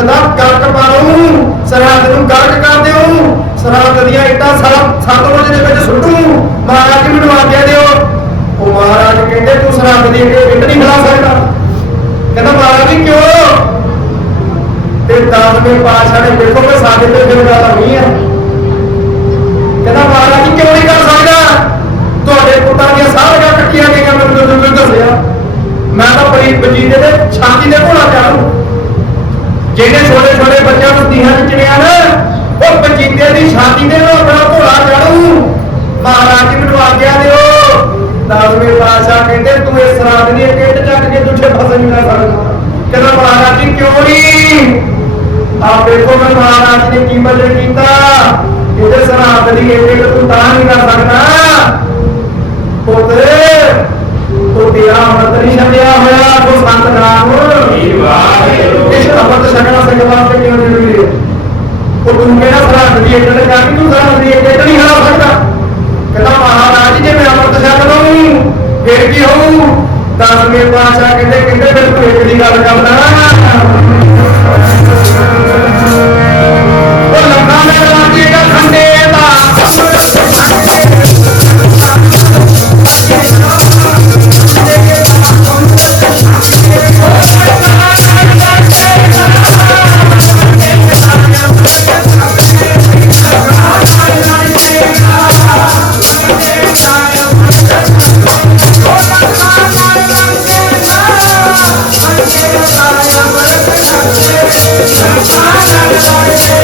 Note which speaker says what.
Speaker 1: ਦਾ ਗਲਕ ਪਾਉਂ ਸਰਹੱਦ ਨੂੰ ਗਲਕ ਕਰ ਦਿਓ। ਸਰਹੱਦ ਦੀਆਂ ਇੱਟਾਂ ਸੱਤ ਦੇ ਵਿੱਚ ਸੁੱਟੂ। ਮਹਾਰਾਜ ਜੀ ਮੈਨੂੰ ਆਗਿਆ ਦਿਓ। ਉਹ ਮਹਾਰਾਜ ਕਹਿੰਦੇ, ਤੂੰ ਸਰਹੱਦ ਦੀ ਇੱਟ ਨਹੀਂ ਖੜਾ ਸਕਦਾ। ਕਹਿੰਦਾ, ਮਹਾਰਾਜ ਜੀ, ਕਿਉਂ? ਤੇ ਦਸਵੇਂ ਪਾਤਸ਼ਾਹ ਨੇ, ਦੇਖੋ ਕਿ ਸਾਡੇ ਤੇ ਫਿਰ ਗੱਲ ਹੋਈ ਹੈ। ਕਹਿੰਦਾ, ਮਹਾਰਾਜ ਜੀ, ਕਿਉਂ ਨਹੀਂ ਕਰ ਸਕਦਾ? ਤੁਹਾਡੇ ਪੁੱਤਾਂ ਦੀਆਂ ਸਾਰੀਆਂ ਕੱਟੀਆਂ ਗਈਆਂ ਮੈਨੂੰ ਤੁਸੀਂ ਦੱਸਿਆ। ਮੈਂ ਤਾਂ ਬੜੀ ਵਜੀਦੇ ਦੇ ਛਾਤੀ ਦੇ ਘੋੜਾ ਚਾੜੂ। ਜਿਹੜੇ ਛੋਟੇ ਛੋਟੇ ਬੱਚਿਆਂ ਨੂੰ ਤੀਹਾਂ ਚ ਨਾ, ਉਹ ਵਜੀਦੇ ਦੀ ਛਾਤੀ ਦੇ ਨਾਲ ਆਪਣਾ ਘੋੜਾ ਚਾੜੂ। ਮਹਾਰਾਜ ਮੈਨੂੰ ਆਗਿਆ ਦਿਓ। ਦਸਵੇਂ ਪਾਤਸ਼ਾਹ ਕਹਿੰਦੇ, ਤੂੰ ਇਸ ਰਾਤ ਦੀ ਇੱਕ ਚੱਕ ਕੇ ਤੁਝੇ ਫਸਲ ਨਹੀਂ ਨਾ ਸਕਦਾ। ਕਹਿੰਦਾ, ਮਹਾਰਾਜ ਜੀ, ਕਿਉਂ ਨਹੀਂ? ਆ ਵੇਖੋ ਮੈਂ ਮਹਾਰਾਜ ਨੇ ਕੀ ਬਦਲ ਕੀਤਾ। ਇਹਦੇ ਸਰਹੱਦ ਦੀ ਇੱਕ ਤੂੰ ਤਾਂ ਨਹੀਂ ਕਰ ਸਕਦਾ ਪੁੱਤ ਤੂੰ ਤੇਰਾ ਅਮਰਤ ਨਹੀਂ ਛੱਡਿਆ ਹੋਇਆ ਤੂੰ ਸੰਤ ਨਾਮ ਇਸ ਅਮਰਤ ਛਕਣਾ ਸਿੰਘ ਵਾਸਤੇ ਕਿਉਂ ਜ਼ਰੂਰੀ ਹੈ ਉਹ ਤੂੰ ਕਿਹੜਾ ਸਰਹੱਦ ਦੀ ਇੱਟ ਕਰ ਤੂੰ ਸਰਹੱਦ ਦੀ ਇੱਟ ਨਹੀਂ ਹਰਾ ਸਕਦਾ। ਕਹਿੰਦਾ ਮਹਾਰਾਜ ਜੀ, ਜੇ ਮੈਂ ਅਮਰਤ ਛਕ ਲਊਂ ਫਿਰ ਕੀ ਹੋਊ? ਦਸਵੇਂ ਪਾਤਸ਼ਾਹ ਕਹਿੰਦੇ ਕਹਿੰਦੇ ਫਿਰ ਤੂੰ ਇੱਕ ਦੀ ਗੱਲ ਕਰਦਾ।
Speaker 2: I'm